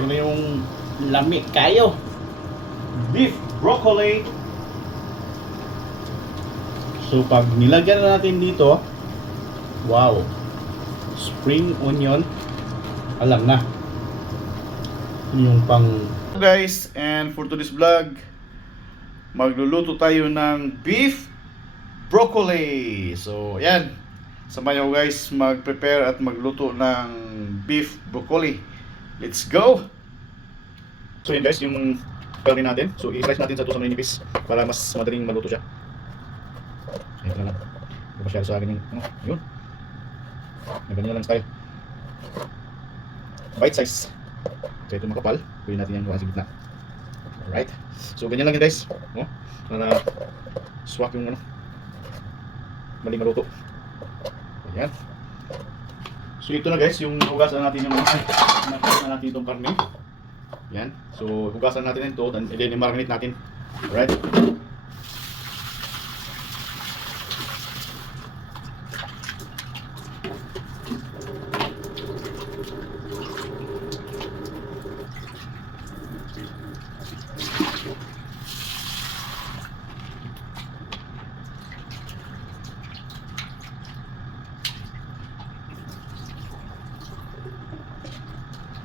Ito na yung lami kayo. Beef broccoli. So pag nilagyan na natin dito, wow, spring onion, alam na. Yung pang guys, and for today's vlog, magluluto tayo ng beef broccoli. So yan, samahan nyo guys mag-prepare at magluto ng beef broccoli. Let's go! So yan guys, yung curry natin. So i-slice natin sa 2 sa manipis para mas madaling maluto siya. Ito na lang. Hindi masyado sa akin yung yun. Ganyan lang tayo. Bite size. So ito makapal. Pwede natin yan sa gitna. Alright. So ganyan lang yun guys. Para swak yung maling maluto. Ayan. So ito na guys, yung hugasan natin yung hugasan natin itong karne. Yan. So hugasan natin ito, then i-marinate natin. Alright.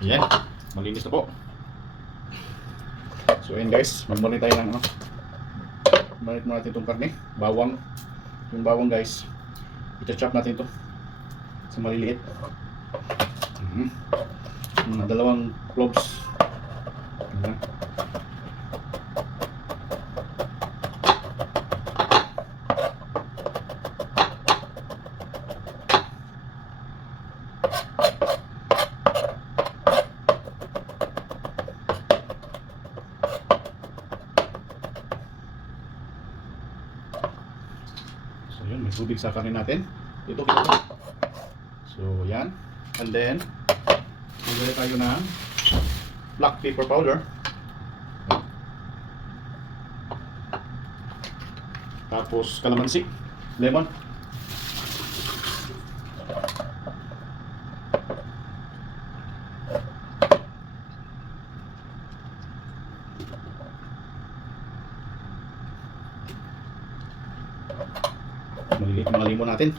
Yan, malinis na po. So ayan guys, mag-marinate tayo ng marinate natin itong karne, bawang. Yung bawang guys, i-chop natin ito sa maliliit. Dalawang cloves. Yun, may tubig sa karne natin. Ito. So, yan. And then, maglagay tayo ng black pepper powder. Tapos, kalamansi, lemon. Maliliit mga limon natin.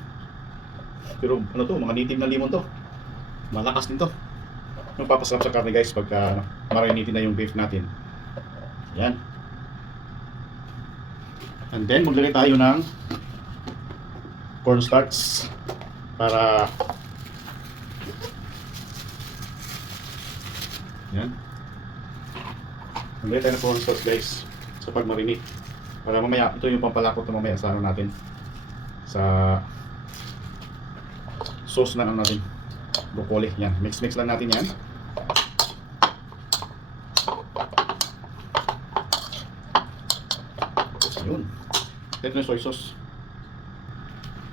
Pero ano to, mga native na limon to. Malakas din to. Magpapasarap sa karne guys pagka marinated na yung beef natin. Yan. And then maglagay tayo ng cornstarch para yan. Maglagay tayo ng cornstarch guys sa pag-marinate. Para mamaya, ito yung pampalakot na mamaya sa ano natin, sa sauce na natin broccoli. Yan, mix lang natin yan. Ayun, ito yung soy sauce.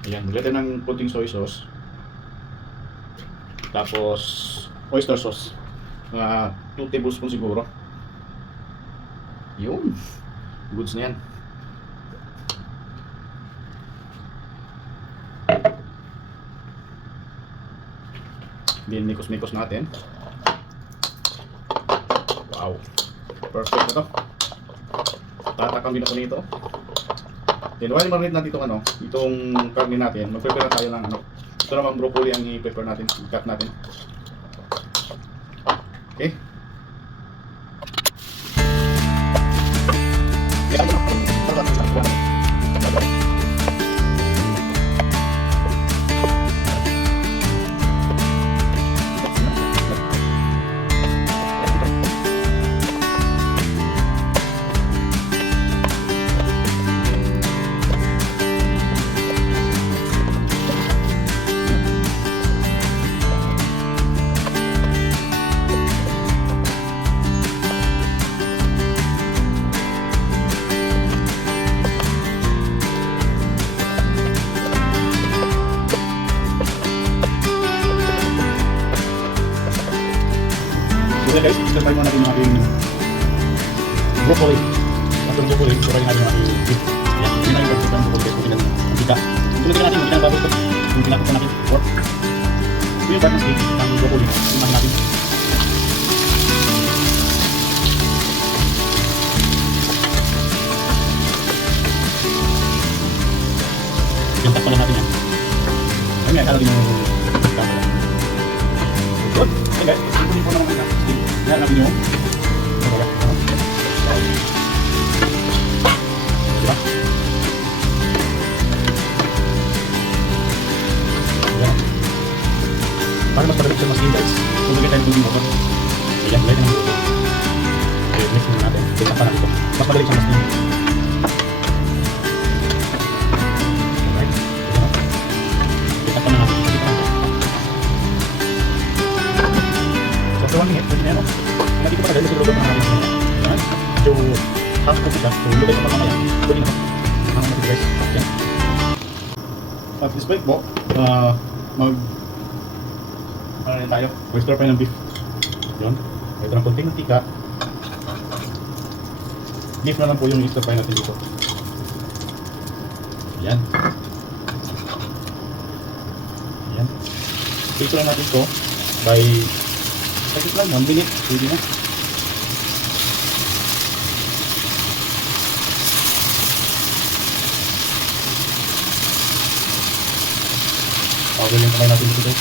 Ayan, maglagay ng konting soy sauce, tapos oyster sauce, mga 2 tablespoons siguro. Yun, goods na yan. Then mikos-mikos natin. Wow, perfect na to. Tatakam din ako nito. Then while marinate natin itong karne natin, mag-prepare tayo ng ito naman broccoli ang i-prepare natin, i-cut natin. Okay. So guys, stir-fry muna natin yung ating broccoli. After broccoli, stir-fry natin yung ating beef. Ayan, yun na yung pag-stir ng broccoli. Puti na ang tika. Sunod natin yung pinababos ko. Yung pinakita natin, pork. Ito yung part ng steak, ng broccoli. Yung natin. Kunin po naman kita. Yan natin yung diba? Yan. Para mas madali siya mas guys. Kung lagay tayo ng tubig motor. Ayan, lagay tayo ng tubig. Okay, mix muna natin. Basta pa natin ito. Mas madali siya mas guys. Alright. Basta pa natin. So, after 1 minute, pwede na yan. Hindi ko pa dahil siguro na natin. Yan. So, half cook siya. So, lagay pa mamaya. Pwede na pa. Mga natin guys. Yan. At this point po, ano rin tayo? Oyster fry ng beef. Yun. Ito ng konting mantika. Beef na lang po yung oyster fry natin dito. Yan. Yan. Ito lang natin ito by sakit lang, 1 minute. Pwede na. Powder yung kamay natin dito.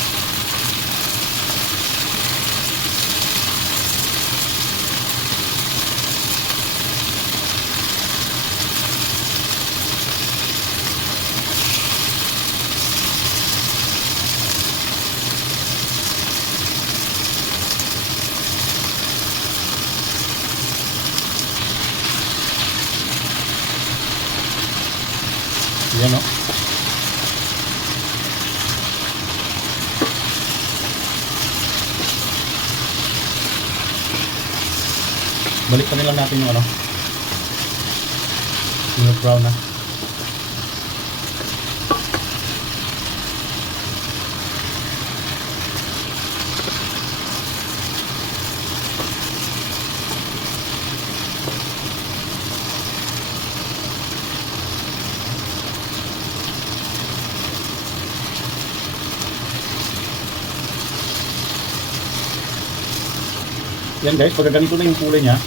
Yan, no? Balik pa lang natin yung ano, yung brown na. Yan guys, pagka ganito na yung kulay niya,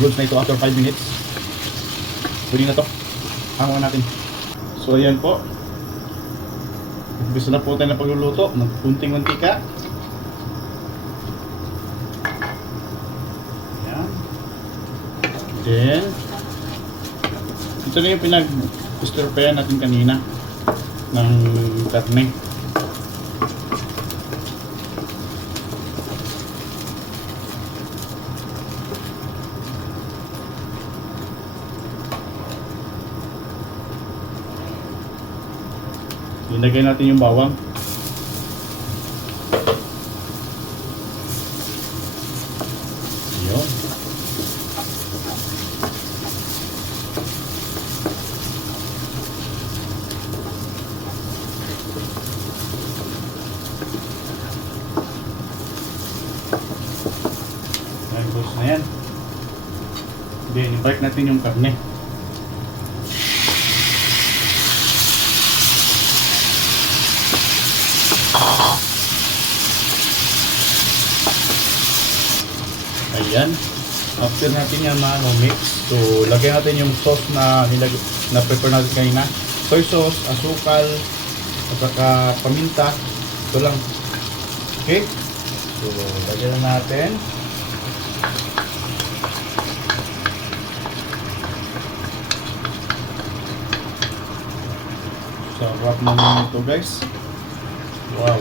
goods na ito after 5 minutes. Pwede na to. Hanguan natin. So ayan po. Gusto na po tayo na pagluluto ng kunting mantika. Ayan. Then, ito na yung pinag-stir-fryan natin kanina ng karne. Ilagay natin yung bawang. Yun. Tapos na yan. Then, i-break natin yung karne. Ayan. After natin yan mix, so lagyan natin yung sauce na prepare natin kanina. Soy sauce, asukal, at saka paminta. Ito lang. Okay? So, lagyan na natin. Sarap naman ito guys. Wow.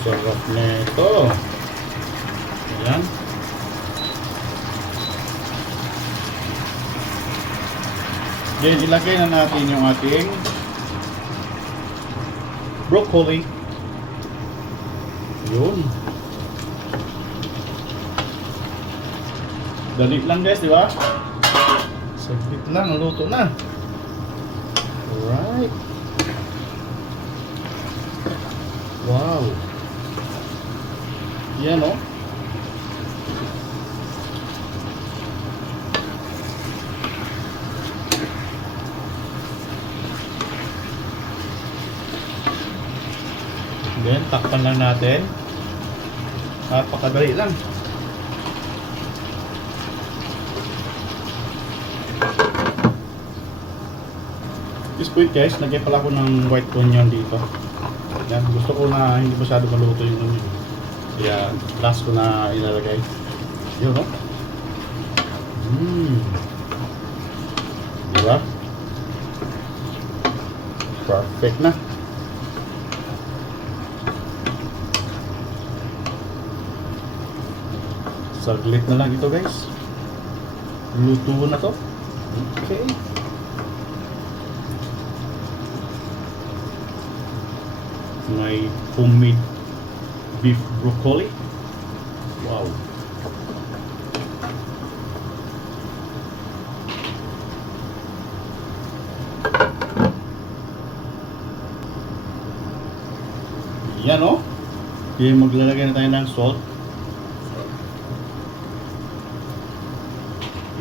Sarap nito. Ayan. Then, ilagay na natin yung ating broccoli. Yun. Dali lang guys, di ba? Saglit lang, luto na. Alright. Wow. Yan o. Then, takpan lang natin. Napakadali lang. This point guys, lagyan pala ko ng white onion dito. Yan, gusto ko na hindi masyado maluto yung onion. Kaya last ko na ilalagay. Yun, no? Diba? Perfect na. Saglit na lang ito guys. Luto na to. Okay. May homemade beef broccoli. Wow. Yan o. Okay, maglalagay na tayo ng salt.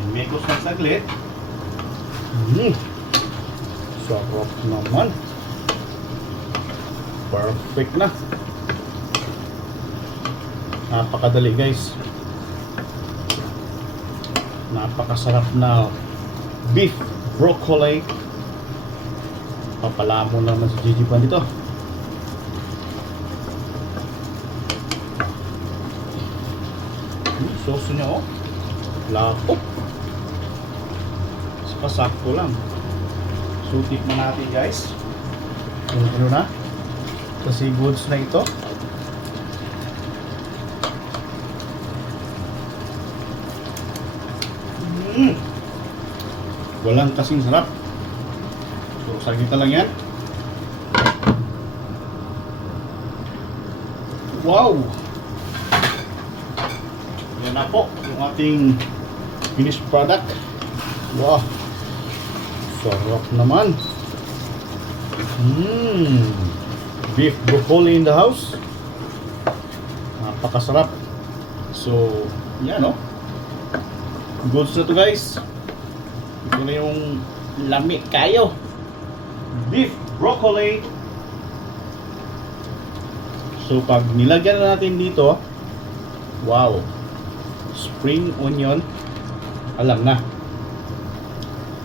Mekos ng saglit. Sarap naman. Perfect na. Napakadali guys. Napakasarap na beef broccoli. Papalamo naman si Gigi Pan dito. Sauce niya oh. Lapok. Pasakto lang. So tikman natin guys. Kung ano na. Kasi goods na ito. Walang kasing sarap. So sagita lang yan. Wow! Yan na po yung ating finished product. Wow! Sarap naman. Beef broccoli in the house. Napakasarap. So, yan no. Goods na to guys. Ito na yung lami kayo. Beef broccoli. So, pag nilagyan na natin dito, wow. Spring onion. Alam na.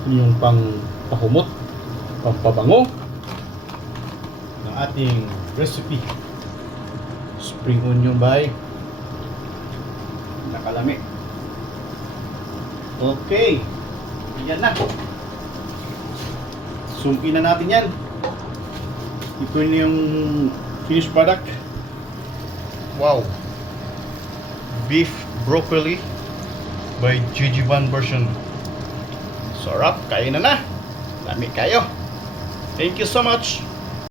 Yung pang pahumot, pampabango ng ating recipe. Spring onion by Nakalami. Okay, yan na. Sumpi na natin yan. Ito yung finished product. Wow, beef broccoli by Gigi Pan version. Sarap, kain na na. Lami kayo. Thank you so much.